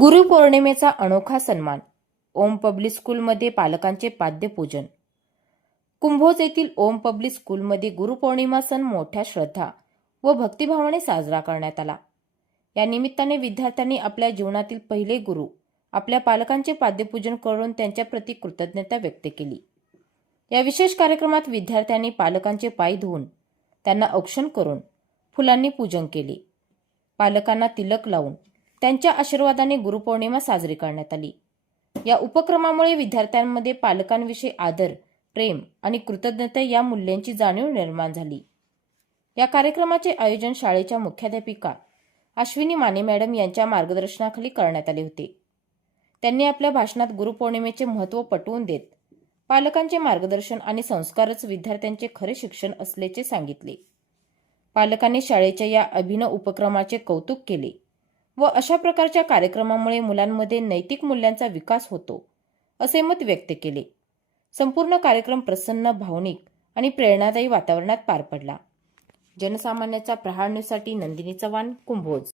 गुरुपौर्णिमेचा अनोखा सन्मान. ओम पब्लिक स्कूलमध्ये पालकांचे पाद्यपूजन. कुंभोज येथील ओम पब्लिक स्कूलमध्ये गुरुपौर्णिमा सण मोठ्या श्रद्धा व भक्तिभावाने साजरा करण्यात आला. या निमित्ताने विद्यार्थ्यांनी आपल्या जीवनातील पहिले गुरु आपल्या पालकांचे पाद्यपूजन करून त्यांच्याप्रती कृतज्ञता व्यक्त केली. या विशेष कार्यक्रमात विद्यार्थ्यांनी पालकांचे पाय धुवून त्यांना औक्षण करून फुलांनी पूजन केले. पालकांना तिलक लावून त्यांच्या आशीर्वादाने गुरुपौर्णिमा साजरी करण्यात आली. या उपक्रमामुळे विद्यार्थ्यांमध्ये पालकांविषयी आदर प्रेम आणि कृतज्ञता या मूल्यांची जाणीव निर्माण झाली. या कार्यक्रमाचे आयोजन शाळेच्या मुख्याध्यापिका अश्विनी माने मॅडम यांच्या मार्गदर्शनाखाली करण्यात आले होते. त्यांनी आपल्या भाषणात गुरुपौर्णिमेचे महत्त्व पटवून देत पालकांचे मार्गदर्शन आणि संस्कारच विद्यार्थ्यांचे खरे शिक्षण असल्याचे सांगितले. पालकांनी शाळेच्या या अभिनव उपक्रमाचे कौतुक केले. व अशा प्रकारच्या कार्यक्रमामुळे मुलांमध्ये नैतिक मूल्यांचा विकास होतो असे मत व्यक्त केले. संपूर्ण कार्यक्रम प्रसन्न भावनिक आणि प्रेरणादायी वातावरणात पार पडला. जनसामान्याचा प्रहार न्यूजसाठी नंदिनी चव्हाण कुंभोज.